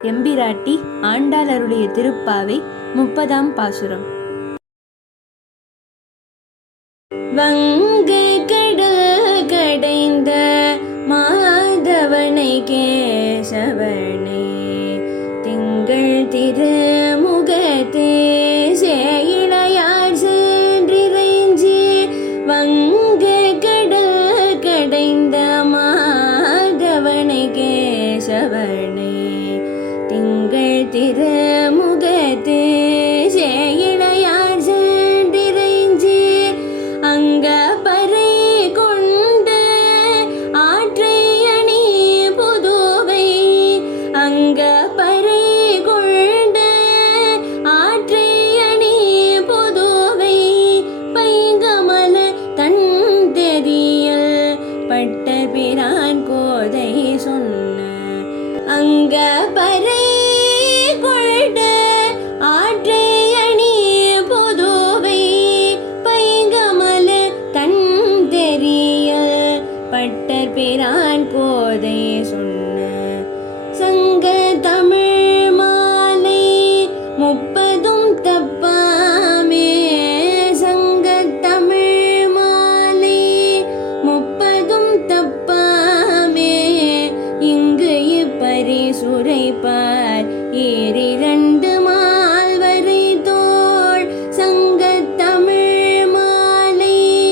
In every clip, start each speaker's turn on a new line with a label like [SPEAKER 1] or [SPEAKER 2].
[SPEAKER 1] எம்பிராட்டி ஆண்டாள் அருளிய திருப்பாவை முப்பதாம் பாசுரம். வங் திங்கள் திருமுகத்தே சேயிழையார் சென்றிறைஞ்சி அங்க பறை கொண்டு ஆற்றை அணி புதுவை அங்க பறை கொண்டு ஆற்றை அணி புதுவை பைங்கமல தன் தெரியல் பட்ட பிரான் கோதை சொன்ன அங்க பறை இப்பரிசுரைப்பார் ஏறிரண்டு மால்வரை தோல் சங்க தமிழ் மாலை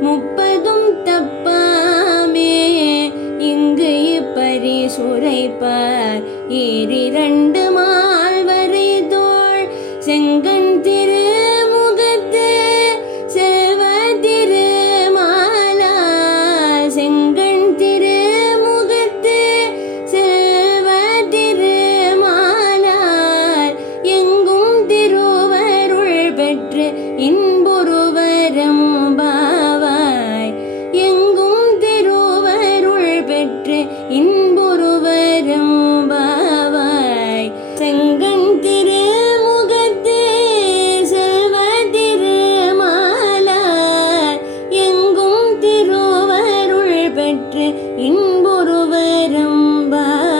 [SPEAKER 1] முப்பதும் தப்பாமே. இங்கு இப்பரிசுரைப்பார் ஏறிரண்டு மால்வரை தோல் செங்க பெற்று இன்புருவரும் பாவாய். செங்கண் திருமுகத்து செல்வ திருமாலார் எங்கும் திருவருள் பெற்று இன்புருவரும் பாவாய்.